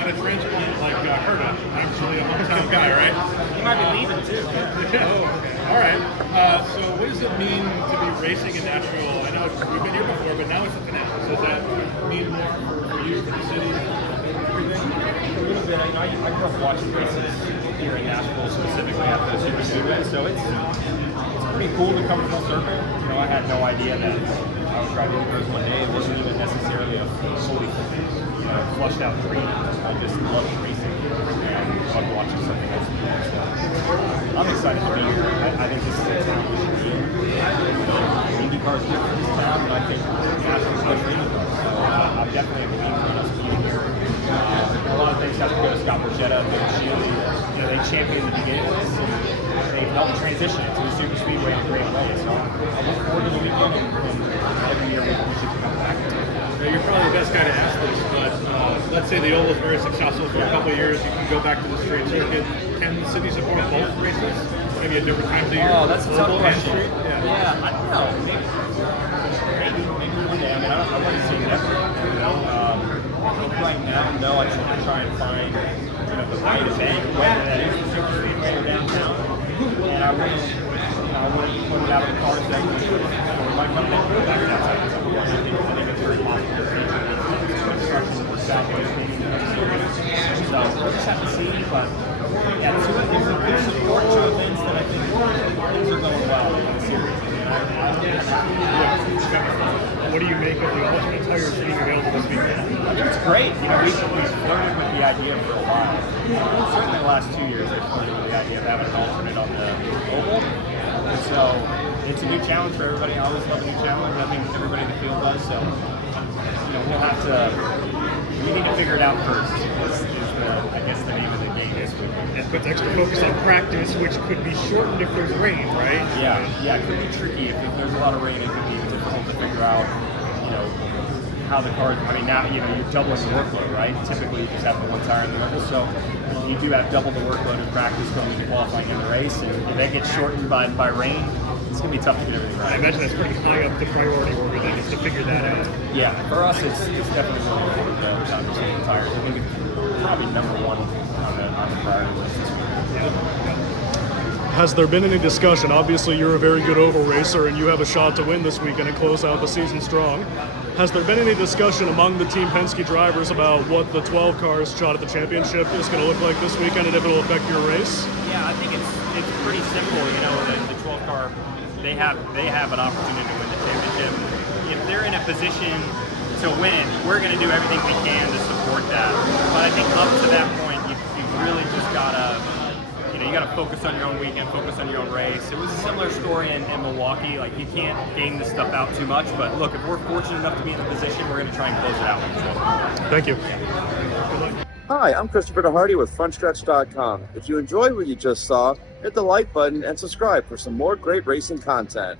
at a transplant like Herta, actually a hometown guy, right? He might be leaving too. Oh, all right. So what does it mean to be racing in Nashville? I know we've been here before, but now it's a finale. So does that mean more for you, for the city, everything? A little bit. I grew up watching races here in Nashville, specifically at the Super Speedway, so it's pretty cool to come full circle. You know, I had no idea that I would drive IndyCars one day. It wasn't even necessarily a fully flushed out dream. I just love racing and love watching something else. So I'm excited to be here. I think this is a town we should be in. IndyCar is good for this town, and I think Nashville is good for IndyCar. So I'm definitely a believer in us being here. A lot of things have to go to Scott Borgetta and Bill Shields. You know, they championed the beginning of this, and they've helped transition it to the Super Speedway in a great way. So I look forward to the weekend, and every year we should come back. You're probably the best guy to ask this, but let's say the Oval is very successful for a couple of years. You can go back to the straight circuit. Can the city support both races? Maybe at different times of year? Oh, that's a tough question. Yeah, I don't know. Maybe one day. I mean, I wouldn't say never. I think right now, no. I think we're trying to find the right event, whether that is the Super Speedway or downtown. And I wouldn't put it out of the cards that we might come back to that type of stuff. I think it's very possible. Construction works out the way it's being so we'll just have to see. But yeah, there's a good support to events that I think things are going well in the series. What do you make of the alternate tires being available this weekend? I think it's great. You know, we've flirted with the idea for a while. Certainly the last 2 years, they've flirted with the idea of having an alternate on the oval. And so it's a new challenge for everybody. I always love a new challenge. I think everybody in the field does. So, you know, we'll have to. We need to figure it out first. I guess the name of the game is. It puts extra focus on practice, which could be shortened if there's rain, right? Yeah, it could be tricky if there's a lot of rain. It could be difficult to figure out, how the car. I mean, now you're doubling the workload, right? Typically, you just have the one tire in the middle, so you do have double the workload in practice going into qualifying in the race, and if that gets shortened by rain, it's going to be tough to get everything right. I imagine that's pretty high up the priority order then, is to figure that out. Yeah, for us, it's definitely really important to understand the tires. I think it's probably number one on the priority list this week. Has there been any discussion? Obviously, you're a very good oval racer, and you have a shot to win this weekend and close out the season strong. Has there been any discussion among the Team Penske drivers about what the 12 car's shot at the championship is going to look like this weekend and if it'll affect your race? Yeah, I think it's pretty simple. The 12 car, they have an opportunity to win the championship. If they're in a position to win, we're going to do everything we can to support that. But I think up to that point, you really just gotta. You got to focus on your own weekend, focus on your own race. It was a similar story in Milwaukee. Like, you can't game this stuff out too much, but look, if we're fortunate enough to be in the position, we're going to try and close it out. So, thank you. Hi, I'm Christopher DeHardy with Frontstretch.com. If you enjoyed what you just saw, hit the like button and subscribe for some more great racing content.